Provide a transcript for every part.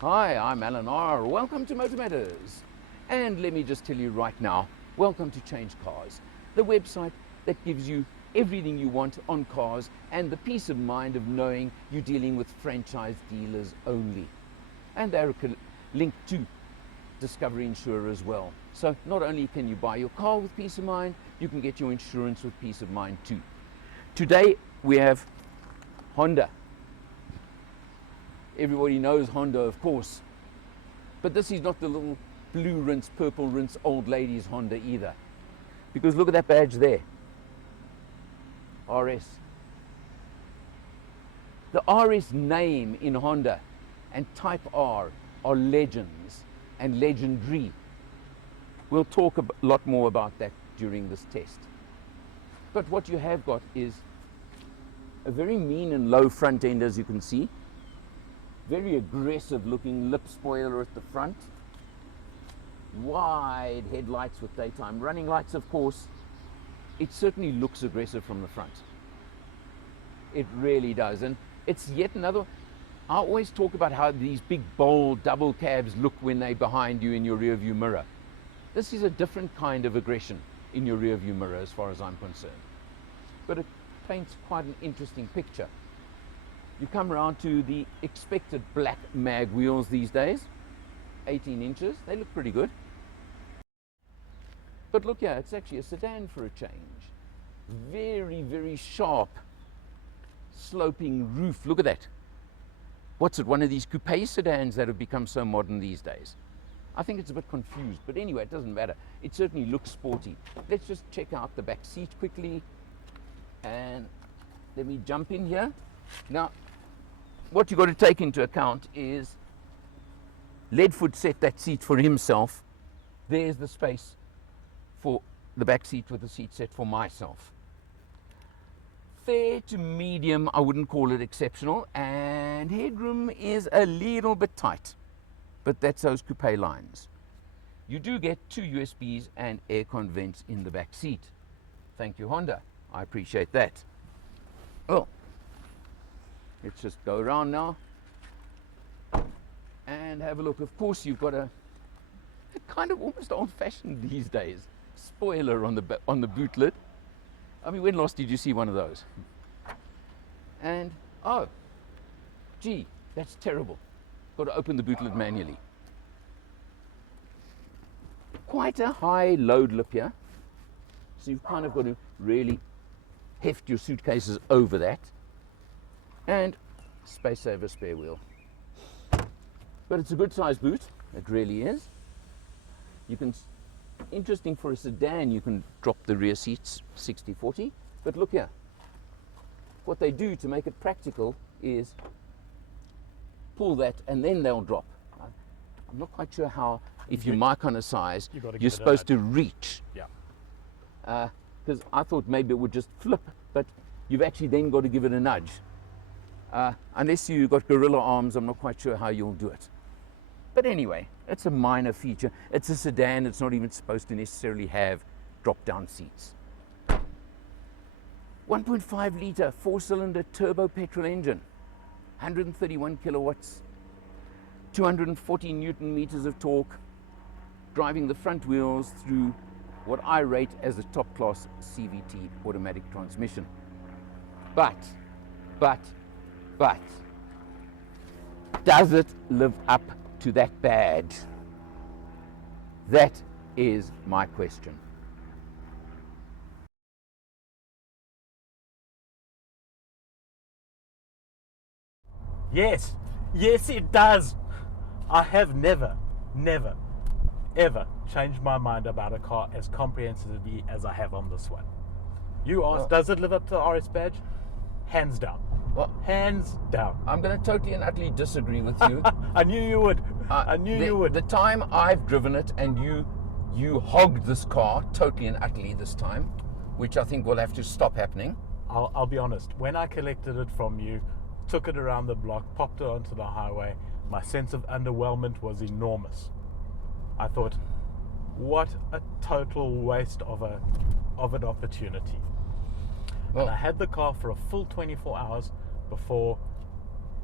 Hi, I'm Alan R. Welcome to Motor Matters. And let me just tell you right now, welcome to Change Cars, the website that gives you everything you want on cars and the peace of mind of knowing you're dealing with franchise dealers only. And they're linked to Discovery Insurer as well. So not only can you buy your car with peace of mind, you can get your insurance with peace of mind too. Today we have Honda. Everybody knows Honda, of course. But this is not the little blue rinse, purple rinse old ladies Honda either. Because look at that badge there. RS. The RS name in Honda and Type R are legends and legendary. We'll talk a lot more about that during this test. But what you have got is a very mean and low front end, as you can see. Very aggressive looking lip spoiler at the front. Wide headlights with daytime running lights, of course. It certainly looks aggressive from the front. It really does. And it's yet another, I always talk about how these big bold double cabs look when they're behind you in your rear view mirror. This is a different kind of aggression in your rear view mirror as far as I'm concerned. But it paints quite an interesting picture. You come around to the expected black mag wheels these days, 18 inches, they look pretty good. But look here, it's actually a sedan for a change. Very, very sharp, sloping roof, look at that. What's it, one of these coupe sedans that have become so modern these days? I think it's a bit confused, but anyway, it doesn't matter. It certainly looks sporty. Let's just check out the back seat quickly. And let me jump in here. Now, what you've got to take into account is Leadfoot set that seat for himself. There's the space for the back seat with the seat set for myself. Fair to medium, I wouldn't call it exceptional, and headroom is a little bit tight, but that's those coupe lines. You do get 2 USBs and aircon vents in the back seat. Thank you, Honda. I appreciate that. Well, let's just go around now and have a look. Of course, you've got a kind of almost old-fashioned these days spoiler on the boot lid. I mean, when last did you see one of those? And oh, gee, that's terrible. Got to open the boot lid manually. Quite a high load lip here, so you've kind of got to really heft your suitcases over that. And space saver spare wheel. But it's a good sized boot, it really is. You can, interesting for a sedan, you can drop the rear seats 60-40, but look here. What they do to make it practical is pull that and then they'll drop. I'm not quite sure how, if you're my kind of size, you're supposed to reach. Yeah. Because I thought maybe it would just flip, but you've actually then got to give it a nudge. Unless you've got gorilla arms, I'm not quite sure how you'll do it. But anyway, it's a minor feature. It's a sedan, it's not even supposed to necessarily have drop-down seats. 1.5 litre, 4-cylinder turbo petrol engine, 131 kilowatts, 240 Newton meters of torque, driving the front wheels through what I rate as a top-class CVT automatic transmission. But, does it live up to that badge? That is my question. Yes, it does. I have never, ever changed my mind about a car as comprehensively as I have on this one. You asked, does it live up to the RS badge? Hands down. Well, hands down. I'm going to totally and utterly disagree with you. I knew you would. I knew you would. The time I've driven it, and you hogged this car totally and utterly this time, which I think will have to stop happening. I'll be honest. When I collected it from you, took it around the block, popped it onto the highway, my sense of underwhelmment was enormous. I thought, what a total waste of an opportunity. Well, and I had the car for a full 24 hours before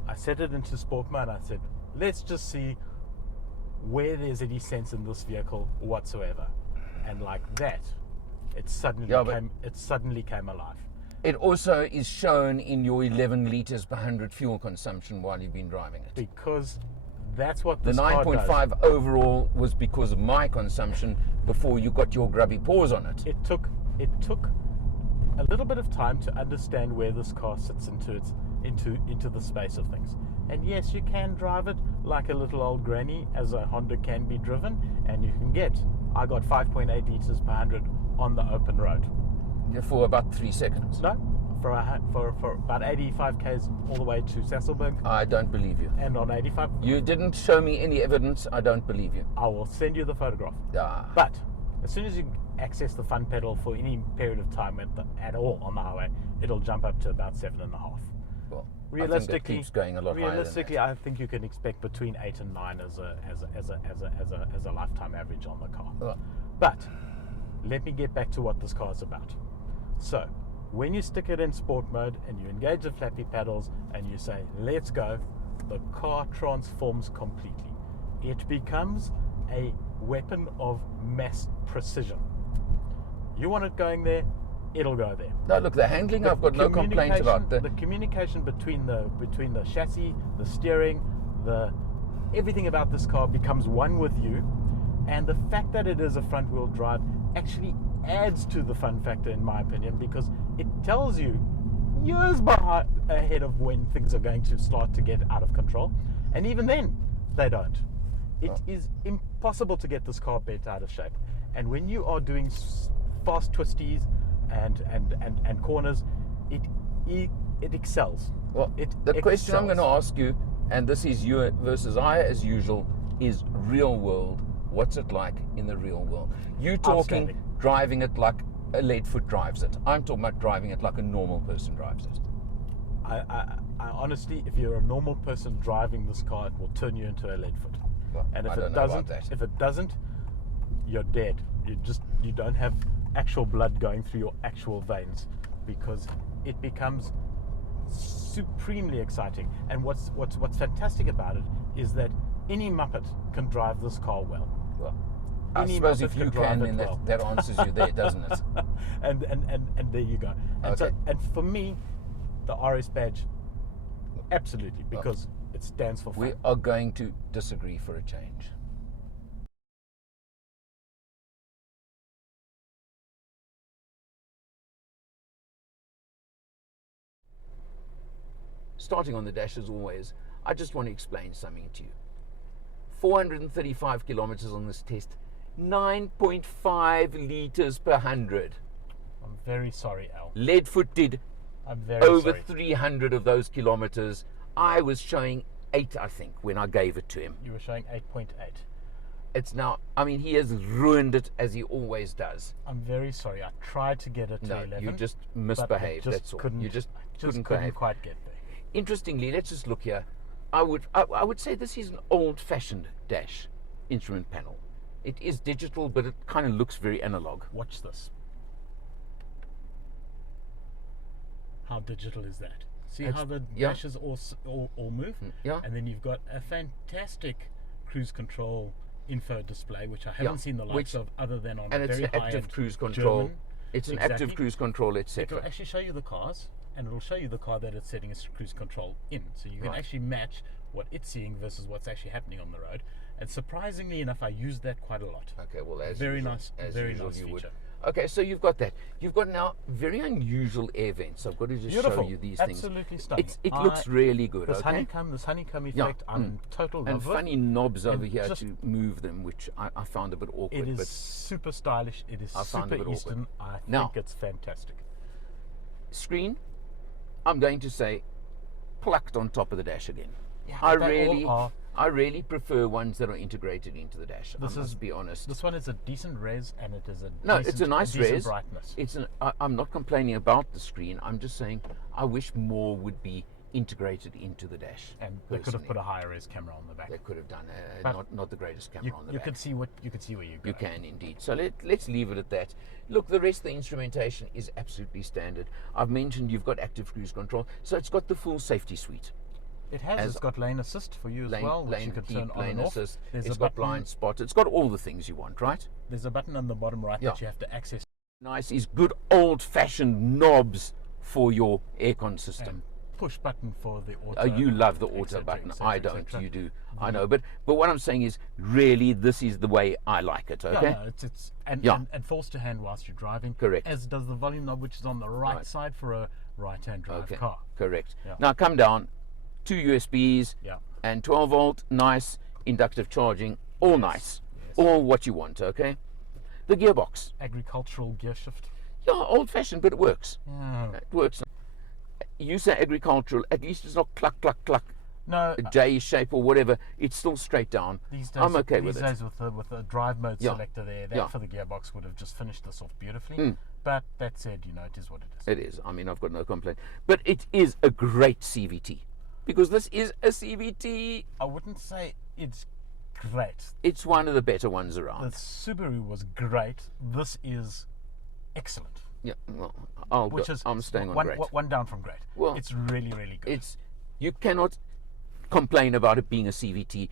I set it into sport mode. I said, let's just see where there's any sense in this vehicle whatsoever. And like that, it suddenly came alive. It also is shown in your 11 litres per 100 fuel consumption while you've been driving it. Because that's what The this car does. 9.5 overall was because of my consumption before you got your grubby paws on it. It took a little bit of time to understand where this car sits into the space of things. And yes, you can drive it like a little old granny, as a Honda can be driven, and you can get. I got 5.8 litres per 100 on the open road. For about 3 seconds. No, for about 85 k's all the way to Sasselberg. I don't believe you. And on 85. You didn't show me any evidence. I don't believe you. I will send you the photograph. Ah. But as soon as you access the fun pedal for any period of time at all on the highway, it'll jump up to about 7.5. Well, realistically, I think it keeps going a lot higher than that. I think you can expect between 8 and 9 as a lifetime average on the car. Well, but let me get back to what this car is about. So, when you stick it in sport mode and you engage the flappy paddles and you say, let's go, the car transforms completely. It becomes a weapon of mass precision. You want it going there, it'll go there. no, look, the handling, I've got no complaints about. The communication between the chassis, the steering, everything about this car becomes one with you. And the fact that it is a front wheel drive actually adds to the fun factor, in my opinion, because it tells you years ahead of when things are going to start to get out of control. And even then, they don't. It is impossible to get this car bent out of shape. And when you are doing fast twisties and corners, it excels. Well, the question I'm going to ask you, and this is you versus I as usual, is real world. What's it like in the real world? You talking driving it like a leadfoot drives it. I'm talking about driving it like a normal person drives it. I honestly, if you're a normal person driving this car, it will turn you into a leadfoot. Well, and if it doesn't, you're dead. You don't have actual blood going through your actual veins, because it becomes supremely exciting. And what's fantastic about it is that any Muppet can drive this car well. Well, I suppose if you can, then that answers you there, doesn't it? and there you go. And okay. and for me, the RS badge, absolutely, because it stands for fun. We are going to disagree for a change. Starting on the dash as always, I just want to explain something to you. 435 kilometers on this test, 9.5 liters per 100. I'm very sorry, Al. Leadfoot did over 300 of those kilometers. I was showing 8, I think, when I gave it to him. You were showing 8.8. It's now, I mean, he has ruined it as he always does. I'm very sorry. I tried to get it to 11. You just misbehaved, that's all. You just couldn't quite get there. Interestingly, let's just look here. I would say this is an old-fashioned dash instrument panel. It is digital, but it kind of looks very analog. Watch this. How digital is that? See how the dashes all move? Yeah. And then you've got a fantastic cruise control info display, which I haven't seen the likes of other than on and very it's an active cruise control. German. It's an active cruise control, etc. It'll actually show you the cars, and it'll show you the car that it's setting its cruise control in, so you can actually match what it's seeing versus what's actually happening on the road. And surprisingly enough, I use that quite a lot. Okay, well, very nice feature. Okay, so you've got that. You've got now very unusual air vents. I've got to just show you these things. Absolutely stunning. It looks really good. This honeycomb effect, I'm total love and funny knobs over here to move them, which I found a bit awkward. It is super stylish. It is super Eastern. I think it's fantastic. Screen, I'm going to say, plucked on top of the dash again. Yeah, I really prefer ones that are integrated into the dash. I must be honest. This one is a decent res, and it is it's a nice res. Brightness. I'm not complaining about the screen. I'm just saying I wish more would be integrated into the dash. And they could have put a higher res camera on the back. They could have done not the greatest camera on the back. You can see where you go. You can indeed. So let's leave it at that. Look, the rest of the instrumentation is absolutely standard. I've mentioned you've got active cruise control, so it's got the full safety suite. It has. as It's got lane assist for you as lane, well, which lane you can keep, turn on lane and off. assist. There's It's a got button. blind spot. It's got all the things you want, right? There's a button on the bottom right Yeah. that you have to access. Nice is good old-fashioned knobs for your aircon system. And push button for the auto. You love the auto etc., button. etc., I don't. etc. You do. I know. But what I'm saying is, really, this is the way I like it. Okay. Yeah, no, it's and, Yeah. and falls to hand whilst you're driving. Correct. As does the volume knob, which is on the right side for a right-hand drive Okay. car. Correct. Yeah. Now come down. 2 USBs Yeah. and 12 volt. Nice inductive charging. All nice. Yes. All what you want. Okay. The gearbox. Agricultural gear shift. Yeah, old-fashioned, but it works. Yeah. It works. You say agricultural. At least it's not cluck cluck cluck. No. A J shape or whatever. It's still straight down. These days, I'm okay with it. These days, with the drive mode Yeah. selector there, that Yeah. for the gearbox would have just finished this off beautifully. But that said, it is what it is. It is. I mean, I've got no complaint. But it is a great CVT because this is a CVT. I wouldn't say it's great. It's one of the better ones The around. Subaru was great. This is excellent. Yeah. Well, I'm staying on great. one down from great. Well, it's really, really good. You cannot complain about it being a CVT.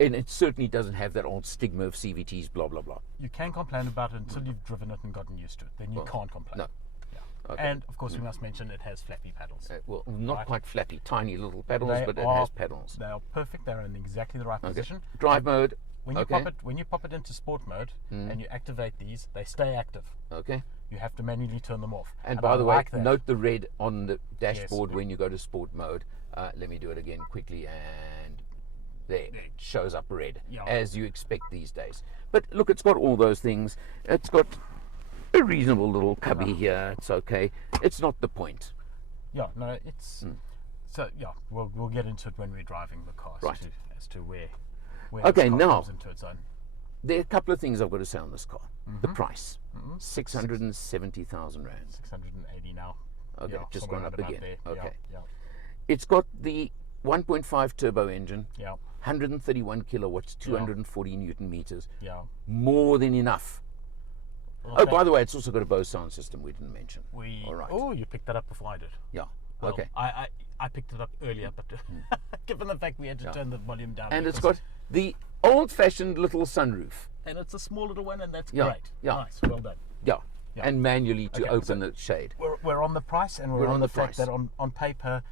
And it certainly doesn't have that old stigma of CVTs, blah, blah, blah. You can complain about it until you've driven it and gotten used to it. Then you can't complain. No. Yeah. Okay. And of course, we must mention it has flappy paddles. Well, not Right. quite flappy, tiny little pedals, They but it are- has pedals. They are perfect. They're in exactly the right Okay. position. Drive mode. When you Okay. pop it into sport mode and you activate these, they stay active. Okay. You have to manually turn them off. And I by the way, like that. note the red on the dashboard when you go to sport mode. Let me do it again quickly, and there it shows up red, Yeah. as you expect these days. But look, it's got all those things. It's got a reasonable little cubby here. It's okay. It's not the point. Yeah, no, it's so yeah. We'll get into it when we're driving the car Right. as to where Okay, this car now- comes into its own. There are a couple of things I've got to say on this car. The price, 670,000 rand. 680 now. Okay, Yeah, just somewhere gone up right about again. there. Okay. Yeah. It's got the 1.5 turbo engine, Yeah. 131 kilowatts, 240 newton meters. Yeah. More than enough. Well, Oh, by the way, it's also got a Bose sound system we didn't mention. All right. Oh, you picked that up before I did. Yeah. Well, Okay. I picked it up earlier, but given the fact we had to turn the volume down. And it's because- got the old-fashioned little sunroof. and it's a small little one, and that's Yeah, great. yeah. Nice, well done. Yeah. Yeah. And manually to Okay, open the shade. We're on the price, and we're We're on on the the fact price. that on paper,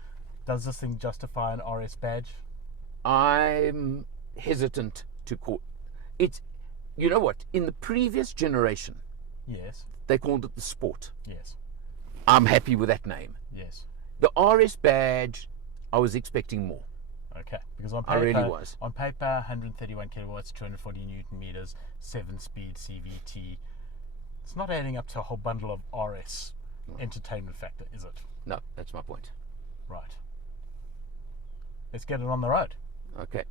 does this thing justify an RS badge? I'm hesitant to call it. You know what? In the previous generation, Yes. they called it the Sport. Yes. I'm happy with that name. Yes. The RS badge, I was expecting more. Okay. Because on I paper, really was. On paper, 131 kilowatts, 240 newton meters, 7-speed CVT. It's not adding up to a whole bundle of RS entertainment factor, is it? No, that's my point. Right. Let's get it on the road. Okay.